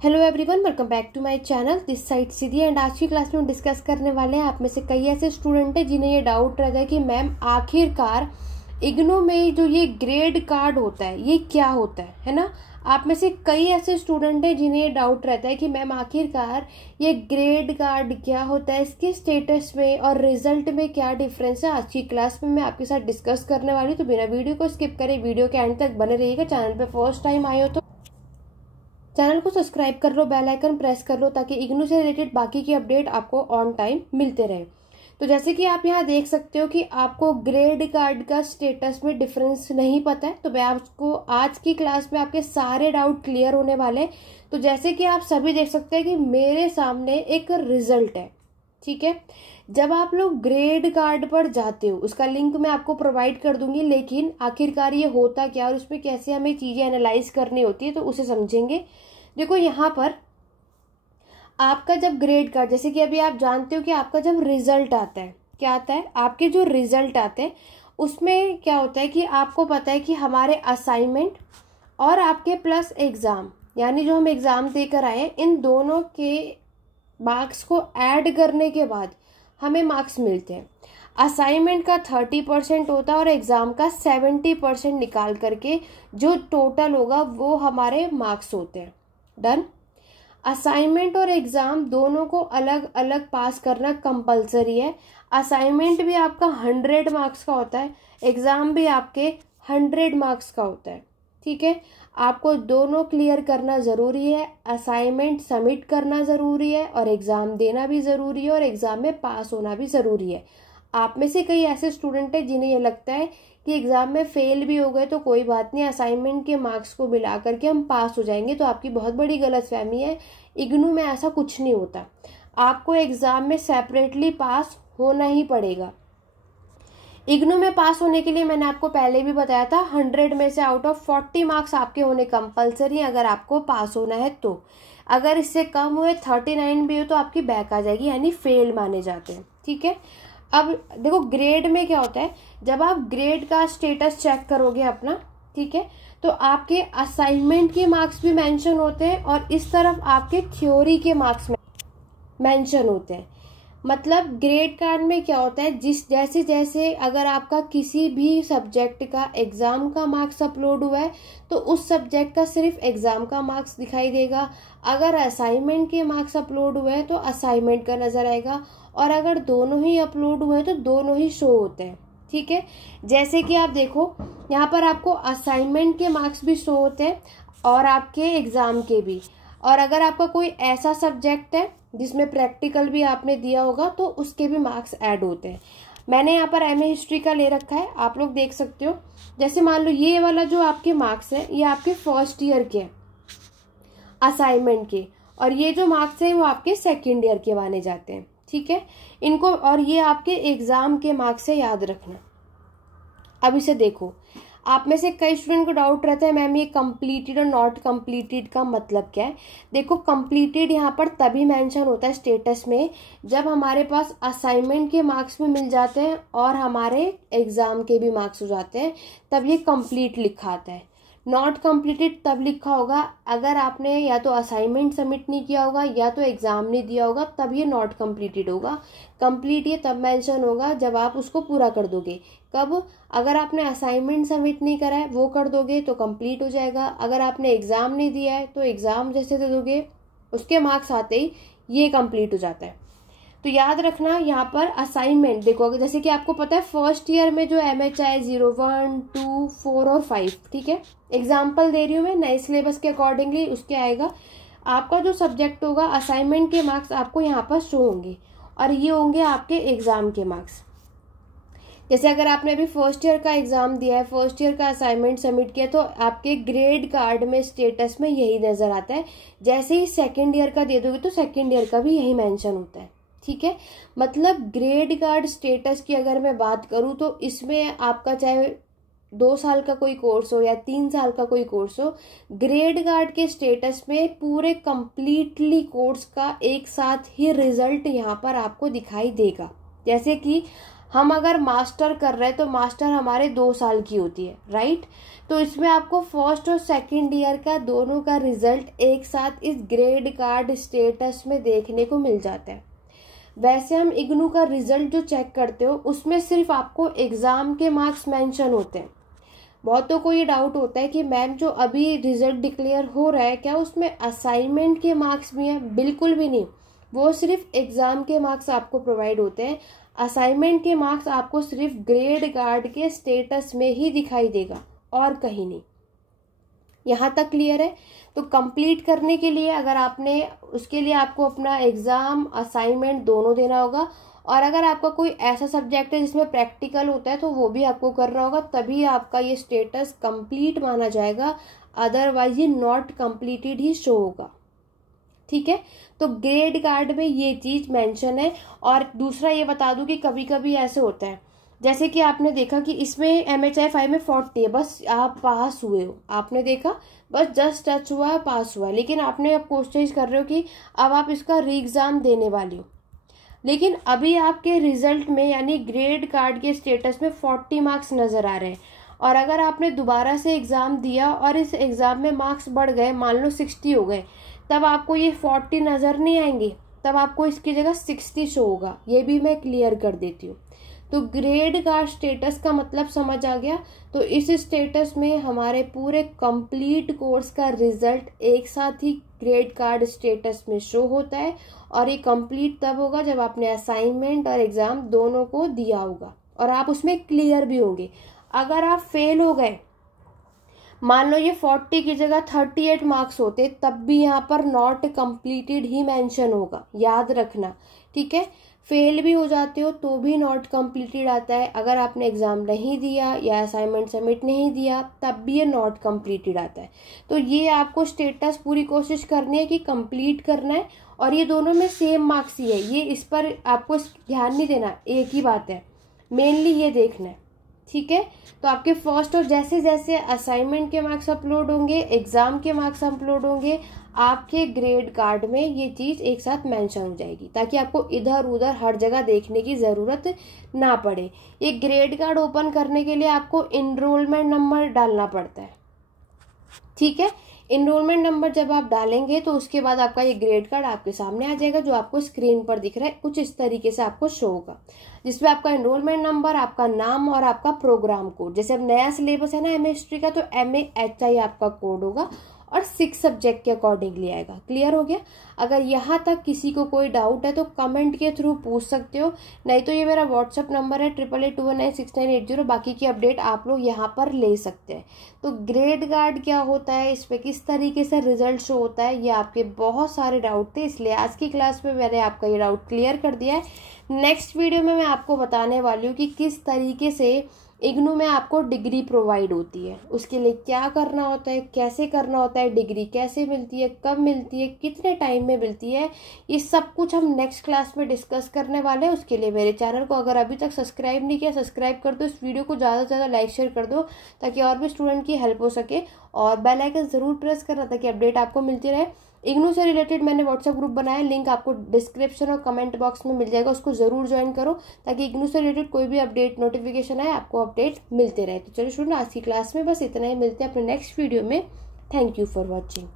Hello everyone, welcome back to my channel. This side Siddhi and आज की class में हम डिस्कस करने वाले हैं। आप में से कई ऐसे स्टूडेंट हैं जिन्हें ये डाउट रहता है कि मैम आखिरकार इग्नू में जो ये ग्रेड कार्ड होता है ये क्या होता है ना। आप में से कई ऐसे स्टूडेंट हैं जिन्हें ये डाउट रहता है कि मैम आखिरकार ये ग्रेड कार्ड क्या होता है, इसके स्टेटस में और रिजल्ट में क्या डिफरेंस है। आज की क्लास में मैं आपके साथ डिस्कस करने वाली हूँ, तो बिना वीडियो को स्किप करे वीडियो के एंड तक बने रहिएगा। चैनल पे फर्स्ट टाइम आए हो तो चैनल को सब्सक्राइब कर लो, बेल आइकन प्रेस कर लो ताकि इग्नू से रिलेटेड बाकी की अपडेट आपको ऑन टाइम मिलते रहे। तो जैसे कि आप यहाँ देख सकते हो कि आपको ग्रेड कार्ड का स्टेटस में डिफरेंस नहीं पता है, तो मैं आपको आज की क्लास में आपके सारे डाउट क्लियर होने वाले हैं। तो जैसे कि आप सभी देख सकते हैं कि मेरे सामने एक रिजल्ट है, ठीक है। जब आप लोग ग्रेड कार्ड पर जाते हो उसका लिंक मैं आपको प्रोवाइड कर दूंगी, लेकिन आखिरकार ये होता क्या और उसमें कैसे हमें चीजें एनालाइज करनी होती है तो उसे समझेंगे। देखो यहाँ पर आपका जब ग्रेड कार्ड, जैसे कि अभी आप जानते हो कि आपका जब रिजल्ट आता है, क्या आता है, आपके जो रिजल्ट आते हैं उसमें क्या होता है कि आपको पता है कि हमारे असाइनमेंट और आपके प्लस एग्जाम, यानी जो हम एग्जाम देकर आए हैं, इन दोनों के मार्क्स को ऐड करने के बाद हमें मार्क्स मिलते हैं। असाइनमेंट का 30% होता है और एग्जाम का 70% निकाल करके जो टोटल होगा वो हमारे मार्क्स होते हैं। डन। असाइनमेंट और एग्जाम दोनों को अलग अलग पास करना कंपलसरी है। असाइनमेंट भी आपका 100 मार्क्स का होता है, एग्जाम भी आपके 100 मार्क्स का होता है, ठीक है। आपको दोनों क्लियर करना जरूरी है, असाइनमेंट सबमिट करना जरूरी है और एग्जाम देना भी जरूरी है और एग्जाम में पास होना भी जरूरी है। आप में से कई ऐसे स्टूडेंट हैं जिन्हें ये लगता है कि एग्जाम में फेल भी हो गए तो कोई बात नहीं, असाइनमेंट के मार्क्स को मिला करके हम पास हो जाएंगे, तो आपकी बहुत बड़ी गलतफहमी है। इग्नू में ऐसा कुछ नहीं होता, आपको एग्जाम में सेपरेटली पास होना ही पड़ेगा। इग्नू में पास होने के लिए मैंने आपको पहले भी बताया था 100 में से आउट ऑफ 40 मार्क्स आपके होने कंपलसरी अगर आपको पास होना है तो। अगर इससे कम हुए 39 भी हो तो आपकी बैक आ जाएगी, यानी फेल माने जाते हैं, ठीक है। अब देखो ग्रेड में क्या होता है, जब आप ग्रेड का स्टेटस चेक करोगे अपना, ठीक है, तो आपके असाइनमेंट के मार्क्स भी मेंशन होते हैं और इस तरफ आपके थ्योरी के मार्क्स मेंशन होते हैं। मतलब ग्रेड कार्ड में क्या होता है, जैसे जैसे अगर आपका किसी भी सब्जेक्ट का एग्जाम का मार्क्स अपलोड हुआ है तो उस सब्जेक्ट का सिर्फ एग्जाम का मार्क्स दिखाई देगा। अगर असाइनमेंट के मार्क्स अपलोड हुए हैं तो असाइनमेंट का नजर आएगा, और अगर दोनों ही अपलोड हुए हैं तो दोनों ही शो होते हैं, ठीक है। जैसे कि आप देखो यहाँ पर आपको असाइनमेंट के मार्क्स भी शो होते हैं और आपके एग्जाम के भी। और अगर आपका कोई ऐसा सब्जेक्ट है जिसमें प्रैक्टिकल भी आपने दिया होगा तो उसके भी मार्क्स ऐड होते हैं। मैंने यहाँ पर एमए हिस्ट्री का ले रखा है, आप लोग देख सकते हो। जैसे मान लो ये वाला जो आपके मार्क्स है ये आपके फर्स्ट ईयर के असाइनमेंट के, और ये जो मार्क्स है वो आपके सेकेंड ईयर के माने जाते हैं, ठीक है। इनको और ये आपके एग्जाम के मार्क्स है, याद रखना। अब इसे देखो, आप में से कई स्टूडेंट को डाउट रहता है मैम ये कंप्लीटेड और नॉट कंप्लीटेड का मतलब क्या है। देखो कंप्लीटेड यहाँ पर तभी मेंशन होता है स्टेटस में जब हमारे पास असाइनमेंट के मार्क्स भी मिल जाते हैं और हमारे एग्जाम के भी मार्क्स हो जाते हैं, तब ये कंप्लीट लिखा आता है। नॉट कंप्लीटेड तब लिखा होगा अगर आपने या तो असाइनमेंट सबमिट नहीं किया होगा या तो एग्जाम नहीं दिया होगा, तब ये नॉट कंप्लीटेड होगा। कंप्लीट ये तब मेंशन होगा जब आप उसको पूरा कर दोगे। कब? अगर आपने असाइनमेंट सबमिट नहीं करा है वो कर दोगे तो कंप्लीट हो जाएगा। अगर आपने एग्जाम नहीं दिया है तो एग्जाम जैसे दे दोगे उसके मार्क्स आते ही ये कंप्लीट हो जाता है। तो याद रखना यहाँ पर असाइनमेंट देखो, जैसे कि आपको पता है फर्स्ट ईयर में जो MHI 0, 1, 2, 4 और 5, ठीक है, एग्जाम्पल दे रही हूँ मैं नए सिलेबस के अकॉर्डिंगली, उसके आएगा आपका जो सब्जेक्ट होगा असाइनमेंट के मार्क्स आपको यहाँ पर शो होंगे और ये होंगे आपके एग्जाम के मार्क्स। जैसे अगर आपने अभी फर्स्ट ईयर का एग्जाम दिया है, फर्स्ट ईयर का असाइनमेंट सबमिट किया, तो आपके ग्रेड कार्ड में स्टेटस में यही नजर आता है। जैसे ही सेकेंड ईयर का दे दोगे तो सेकेंड ईयर का भी यही मेंशन होता है, ठीक है। मतलब ग्रेड कार्ड स्टेटस की अगर मैं बात करूं तो इसमें आपका चाहे 2 साल का कोई कोर्स हो या 3 साल का कोई कोर्स हो, ग्रेड कार्ड के स्टेटस में पूरे कंप्लीटली कोर्स का एक साथ ही रिजल्ट यहाँ पर आपको दिखाई देगा। जैसे कि हम अगर मास्टर कर रहे हैं तो मास्टर हमारे 2 साल की होती है, राइट। तो इसमें आपको फर्स्ट और सेकंड ईयर का दोनों का रिजल्ट एक साथ इस ग्रेड कार्ड स्टेटस में देखने को मिल जाता है। वैसे हम इग्नू का रिजल्ट जो चेक करते हो उसमें सिर्फ आपको एग्जाम के मार्क्स मेंशन होते हैं। बहुतों को ये डाउट होता है कि मैम जो अभी रिजल्ट डिक्लेयर हो रहा है क्या उसमें असाइनमेंट के मार्क्स भी हैं? बिल्कुल भी नहीं, वो सिर्फ एग्जाम के मार्क्स आपको प्रोवाइड होते हैं। असाइनमेंट के मार्क्स आपको सिर्फ ग्रेड कार्ड के स्टेटस में ही दिखाई देगा और कहीं नहीं। यहाँ तक क्लियर है? तो कंप्लीट करने के लिए अगर आपने उसके लिए आपको अपना एग्जाम असाइनमेंट दोनों देना होगा, और अगर आपका कोई ऐसा सब्जेक्ट है जिसमें प्रैक्टिकल होता है तो वो भी आपको करना होगा, तभी आपका ये स्टेटस कंप्लीट माना जाएगा, अदरवाइज ये नॉट कंप्लीटेड ही शो होगा। ठीक है, तो ग्रेड कार्ड में ये चीज मेंशन है। और दूसरा ये बता दूं कि कभी कभी ऐसे होता है, जैसे कि आपने देखा कि इसमें MHI5 में 40 है, बस आप पास हुए हो, आपने देखा बस जस्ट टच हुआ है, पास हुआ है, लेकिन आपने अब कोशिश कर रहे हो कि अब आप इसका री एग्जाम देने वाली हो, लेकिन अभी आपके रिजल्ट में यानी ग्रेड कार्ड के स्टेटस में 40 मार्क्स नजर आ रहे हैं। और अगर आपने दोबारा से एग्जाम दिया और इस एग्जाम में मार्क्स बढ़ गए, मान लो 60 हो गए, तब आपको ये 40 नजर नहीं आएंगे, तब आपको इसकी जगह 60 शो होगा। ये भी मैं क्लियर कर देती हूँ। तो ग्रेड कार्ड स्टेटस का मतलब समझ आ गया। तो इस स्टेटस में हमारे पूरे कंप्लीट कोर्स का रिजल्ट एक साथ ही ग्रेड कार्ड स्टेटस में शो होता है, और ये कंप्लीट तब होगा जब आपने असाइनमेंट और एग्जाम दोनों को दिया होगा और आप उसमें क्लियर भी होंगे। अगर आप फेल हो गए, मान लो ये 40 की जगह 38 मार्क्स होते, तब भी यहाँ पर नॉट कंप्लीटेड ही मेंशन होगा, याद रखना। ठीक है, फेल भी हो जाते हो तो भी नॉट कंप्लीटेड आता है। अगर आपने एग्जाम नहीं दिया या असाइनमेंट सबमिट नहीं दिया तब भी ये नॉट कंप्लीटेड आता है। तो ये आपको स्टेटस पूरी कोशिश करनी है कि कंप्लीट करना है, और ये दोनों में सेम मार्क्स ही है, ये इस पर आपको ध्यान नहीं देना, एक ही बात है, मेनली ये देखना है। ठीक है, तो आपके फर्स्ट और जैसे जैसे असाइनमेंट के मार्क्स अपलोड होंगे, एग्जाम के मार्क्स अपलोड होंगे, आपके ग्रेड कार्ड में ये चीज एक साथ मेंशन हो जाएगी, ताकि आपको इधर उधर हर जगह देखने की जरूरत ना पड़े। ये ग्रेड कार्ड ओपन करने के लिए आपको इनरोलमेंट नंबर डालना पड़ता है। ठीक है, इनरोलमेंट नंबर जब आप डालेंगे तो उसके बाद आपका ये ग्रेड कार्ड आपके सामने आ जाएगा, जो आपको स्क्रीन पर दिख रहा है, कुछ इस तरीके से आपको शो होगा, जिसमें आपका इनरोलमेंट नंबर, आपका नाम और आपका प्रोग्राम कोड। जैसे अब नया सिलेबस है ना MA का, तो MAHI आपका कोड होगा और 6 सब्जेक्ट के अकॉर्डिंगली आएगा। क्लियर हो गया? अगर यहाँ तक किसी को कोई डाउट है तो कमेंट के थ्रू पूछ सकते हो, नहीं तो ये मेरा व्हाट्सअप नंबर है 8881969880। बाकी की अपडेट आप लोग यहाँ पर ले सकते हैं। तो ग्रेड कार्ड क्या होता है, इस पे किस तरीके से रिजल्ट शो होता है, ये आपके बहुत सारे डाउट थे, इसलिए आज की क्लास में मैंने आपका ये डाउट क्लियर कर दिया है। नेक्स्ट वीडियो में मैं आपको बताने वाली हूँ कि किस तरीके से इग्नू में आपको डिग्री प्रोवाइड होती है, उसके लिए क्या करना होता है, कैसे करना होता है, डिग्री कैसे मिलती है, कब मिलती है, कितने टाइम में मिलती है, ये सब कुछ हम नेक्स्ट क्लास में डिस्कस करने वाले हैं। उसके लिए मेरे चैनल को अगर अभी तक सब्सक्राइब नहीं किया, सब्सक्राइब कर दो, इस वीडियो को ज़्यादा से ज़्यादा लाइक शेयर कर दो, ताकि और भी स्टूडेंट की हेल्प हो सके, और बेल आइकन ज़रूर प्रेस करना ताकि अपडेट आपको मिलती रहे। इग्नू से रिलेटेड मैंने व्हाट्सएप ग्रुप बनाया, लिंक आपको डिस्क्रिप्शन और कमेंट बॉक्स में मिल जाएगा, उसको जरूर ज्वाइन करो, ताकि इग्नू से रिलेटेड कोई भी अपडेट नोटिफिकेशन आए आपको अपडेट मिलते रहे। तो चलिए स्टूडेंट, आज की क्लास में बस इतना ही, मिलते हैं अपने नेक्स्ट वीडियो में। Thank you for watching.